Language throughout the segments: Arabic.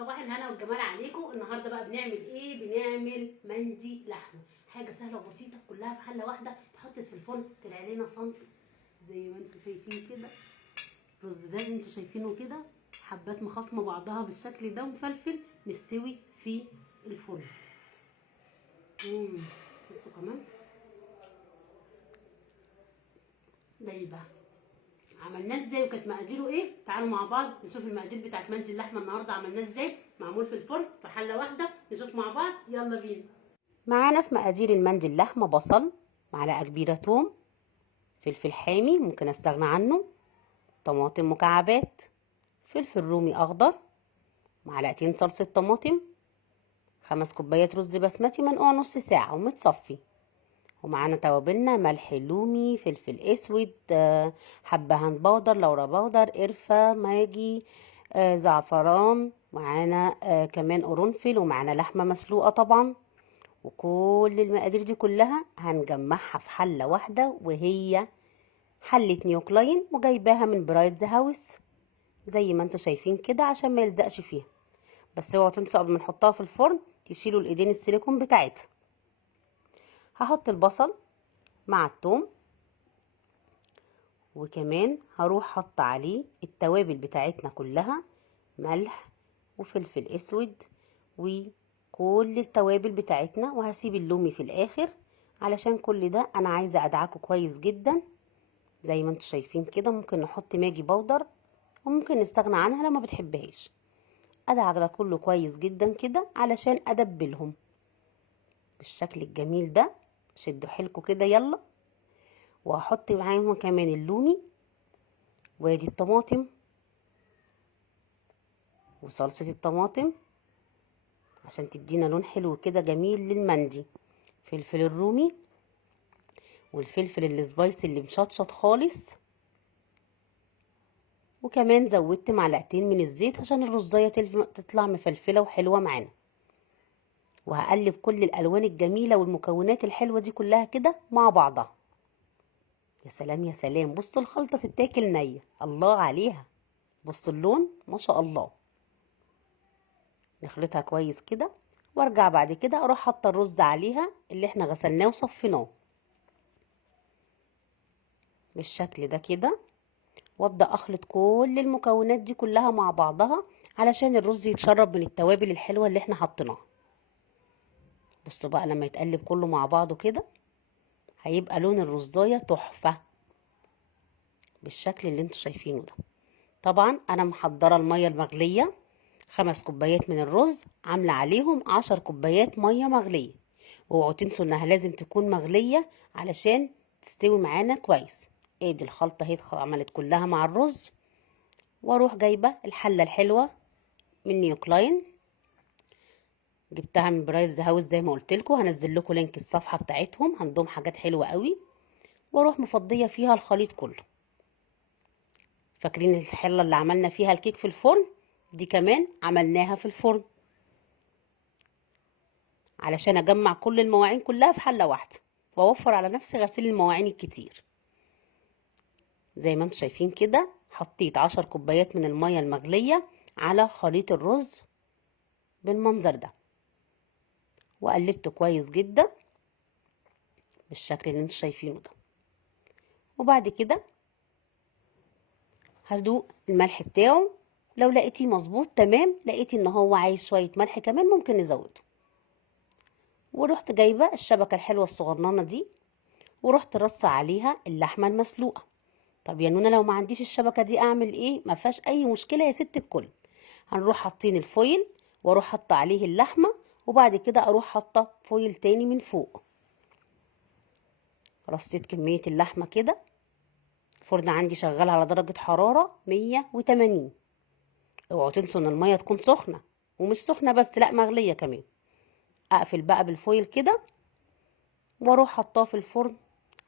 صباح الهنا والجمال عليكم. النهارده بقى بنعمل ايه؟ بنعمل مندي لحمه، حاجه سهله وبسيطه كلها في حله واحده، تحطت في الفرن طلع لنا صنف زي ما انتم شايفين كده. رز ده انتم شايفينه كده، حبات مخاصمه بعضها بالشكل ده، ومفلفل مستوي في الفرن. بصوا كمان ده يبقى عملناه ازاي وكانت مقاديره ايه. تعالوا مع بعض نشوف المقادير بتاعت مندي اللحمه النهارده عملناه ازاي، معمول في الفرن في حله واحده. نشوف مع بعض، يلا بينا. معانا في مقادير المندي اللحمه بصل، معلقه كبيره توم، فلفل حامي ممكن استغنى عنه، طماطم مكعبات، فلفل رومي اخضر، معلقتين صلصه طماطم، 5 كوبايات رز بسمتي منقوع نص ساعه ومتصفي، ومعانا توابلنا ملح لومي فلفل اسود، حبهان بودر لورا بودر قرفه ماجي، زعفران، معانا كمان قرنفل، ومعانا لحمه مسلوقه طبعا. وكل المقادير دي كلها هنجمعها في حله واحده، وهي حله نيوكلاين، وجايباها من برايت هاوس زي ما انتوا شايفين كده عشان ما يلزقش فيها. بس اوعوا تنسوا قبل ما نحطها في الفرن تشيلوا الايدين السيليكون بتاعتها. هحط البصل مع الثوم، وكمان هروح حط عليه التوابل بتاعتنا كلها، ملح وفلفل اسود وكل التوابل بتاعتنا، وهسيب اللومي في الاخر علشان كل ده انا عايزه ادعكه كويس جدا زي ما انتوا شايفين كده. ممكن نحط ماجي بودر وممكن نستغنى عنها لو ما بتحبهاش. ادعك ده كله كويس جدا كده علشان ادبلهم بالشكل الجميل ده. شدوا حيلكوا كده يلا. وهحط معاهم كمان اللومي، وادي الطماطم وصلصة الطماطم عشان تدينا لون حلو كده جميل للمندي، فلفل الرومي والفلفل السبايسي اللي مشطشط خالص، وكمان زودت معلقتين من الزيت عشان الرزاية تطلع مفلفلة وحلوة معانا. وهقلب كل الالوان الجميلة والمكونات الحلوة دي كلها كده مع بعضها. يا سلام يا سلام، بصوا الخلطة تتاكل نية، الله عليها، بصوا اللون ما شاء الله. نخلطها كويس كده، وارجع بعد كده اروح حاطه الرز عليها اللي احنا غسلناه وصفيناه بالشكل ده كده، وابدا اخلط كل المكونات دي كلها مع بعضها علشان الرز يتشرب من التوابل الحلوه اللي احنا حطيناها. بصوا بقى لما يتقلب كله مع بعضه كده هيبقى لون الرزايه تحفه بالشكل اللي انتوا شايفينه ده. طبعا انا محضره الميه المغليه 5 كوبايات من الرز، عامله عليهم 10 كوبايات ميه مغليه. واوعوا تنسوا انها لازم تكون مغليه علشان تستوي معانا كويس. ادي الخلطه اهي عملت كلها مع الرز. واروح جايبه الحله الحلوه من نيوكلاين، جبتها من برايز هاوس زي ما قلت لكم. هنزل لكم لينك الصفحه بتاعتهم، عندهم حاجات حلوه قوي. واروح مفضيه فيها الخليط كله. فاكرين الحله اللي عملنا فيها الكيك في الفرن؟ دي كمان عملناها في الفرن علشان اجمع كل المواعين كلها في حله واحده، واوفر على نفسي غسيل المواعين الكتير. زي ما انتم شايفين كده حطيت 10 كوبايات من الميه المغليه على خليط الرز بالمنظر ده، وقلبته كويس جدا بالشكل اللي انتم شايفينه ده. وبعد كده هدوق الملح بتاعه، لو لقيتيه مظبوط تمام، لقيتي ان هو عايز شويه ملح كمان ممكن نزوده. ورحت جايبه الشبكه الحلوه الصغننه دي، ورحت رص عليها اللحمه المسلوقه. طب يا نونا لو ما عنديش الشبكه دي اعمل ايه؟ ما فيهاش اي مشكله يا ست الكل. هنروح حاطين الفويل، واروح حاطه عليه اللحمه، وبعد كده اروح حاطه فويل تاني من فوق. رصيت كميه اللحمه كده. الفرن عندي شغال على درجه حراره 180. اوعوا تنسوا ان الميه تكون سخنه، ومش سخنه بس، لا مغليه كمان. اقفل بقى بالفويل كده، واروح حطاه في الفرن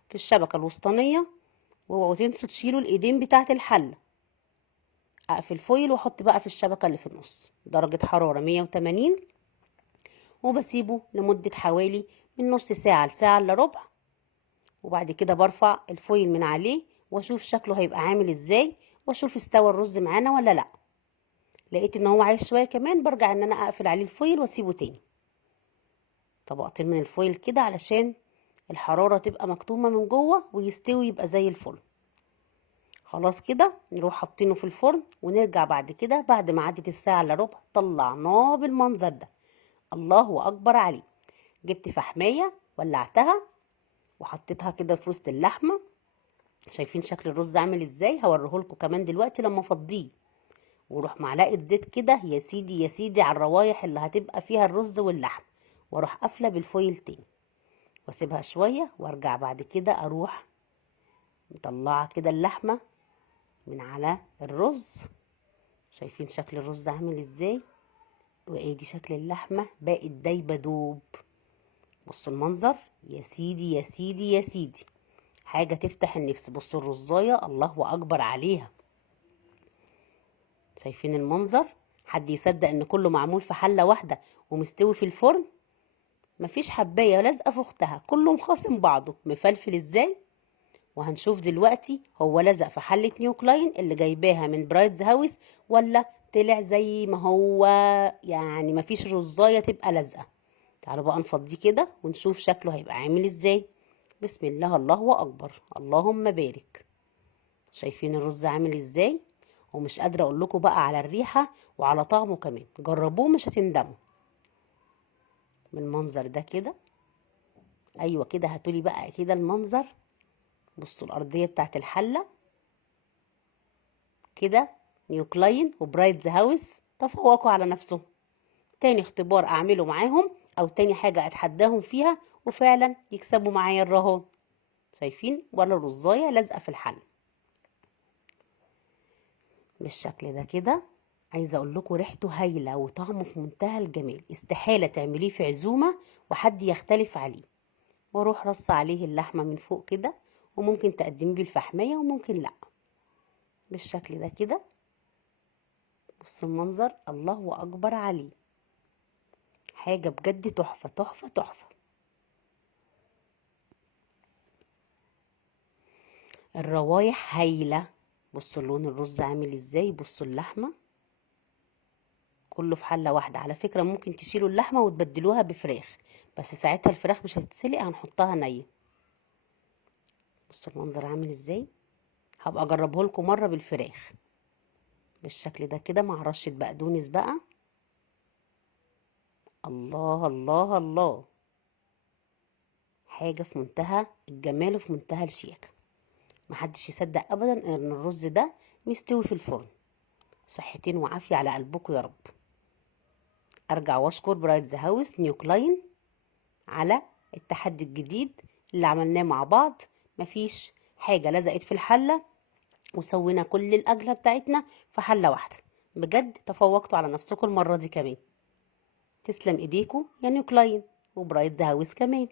في الشبكه الوسطانيه. واوعوا تنسوا تشيلوا الايدين بتاعه الحله. اقفل فويل واحط بقى في الشبكه اللي في النص درجه حراره 180، وبسيبه لمده حوالي من نص ساعه لساعه الا ربع. وبعد كده برفع الفويل من عليه واشوف شكله هيبقى عامل ازاي، واشوف استوى الرز معانا ولا لا. لقيت ان هو عايز شويه كمان، برجع ان انا اقفل عليه الفويل واسيبه تاني. طبقتين من الفويل كده علشان الحراره تبقى مكتومه من جوه ويستوي يبقى زي الفل. خلاص كده نروح حاطينه في الفرن، ونرجع بعد كده بعد ما عدت الساعه الا ربع طلعناه بالمنظر ده. الله اكبر عليه. جبت فحمايه ولعتها وحطيتها كده في وسط اللحمه. شايفين شكل الرز عامل ازاي؟ هوريهولكوا كمان دلوقتي لما افضيه. واروح معلقه زيت كده يا سيدي يا سيدي على الروايح اللي هتبقى فيها الرز واللحم، واروح قافله بالفويل تاني واسيبها شويه، وارجع بعد كده اروح مطلعه كده اللحمه من على الرز. شايفين شكل الرز عامل ازاي؟ وادي شكل اللحمه بقت دايبه دوب. بصوا المنظر يا سيدي يا سيدي يا سيدي، حاجه تفتح النفس. بصوا الرزايه الله اكبر عليها. شايفين المنظر؟ حد يصدق ان كله معمول في حله واحده ومستوي في الفرن؟ مفيش حبايه لازقه في اختها، كله مخاصم بعضه. مفلفل ازاي؟ وهنشوف دلوقتي هو لزق في حله نيوكلاين اللي جايباها من برايتز هاوس، ولا طلع زي ما هو، يعني مفيش رزايه تبقى لازقه. تعالوا بقى نفضيه كده ونشوف شكله هيبقى عامل ازاي. بسم الله الله اكبر، اللهم بارك. شايفين الرز عامل ازاي؟ ومش قادره اقول لكم بقى على الريحه وعلى طعمه كمان، جربوه مش هتندموا. بالمنظر ده كده، ايوه كده، هاتولي بقى كده المنظر. بصوا الارضيه بتاعت الحله كده. نيوكلاين وبرايتز هاوس تفوقوا على نفسهم. تاني اختبار اعمله معاهم، او تاني حاجه اتحداهم فيها وفعلا يكسبوا معايا الرهان. شايفين ولا رزايه لازقه في الحله بالشكل ده كده؟ عايزه اقول لكم ريحته هايله وطعمه في منتهى الجمال. استحاله تعمليه في عزومه وحد يختلف عليه. واروح رص عليه اللحمه من فوق كده، وممكن تقدميه بالفحميه وممكن لا. بالشكل ده كده. بصوا المنظر الله اكبر عليه، حاجه بجد تحفه تحفه تحفه. الروايح هايله. بصوا لون الرز عامل ازاي، بصوا اللحمه كله في حله واحده. على فكره ممكن تشيلوا اللحمه وتبدلوها بفراخ، بس ساعتها الفراخ مش هتتسلق، هنحطها نيه. بصوا المنظر عامل ازاي. هبقى اجربه لكم مره بالفراخ بالشكل ده كده مع رشه بقدونس بقى. الله الله الله، حاجه في منتهى الجمال وفي منتهى الشياكه. محدش يصدق ابدا ان الرز ده مستوي في الفرن. صحتين وعافيه على قلبكم يا رب. ارجع واشكر برايتز هاوس نيوكلاين على التحدي الجديد اللي عملناه مع بعض. مفيش حاجه لزقت في الحله، وسوينا كل الاكله بتاعتنا في حله واحده. بجد تفوقتوا على نفسكم المره دي كمان. تسلم ايديكم يا نيوكلاين وبرايتز هاوس كمان.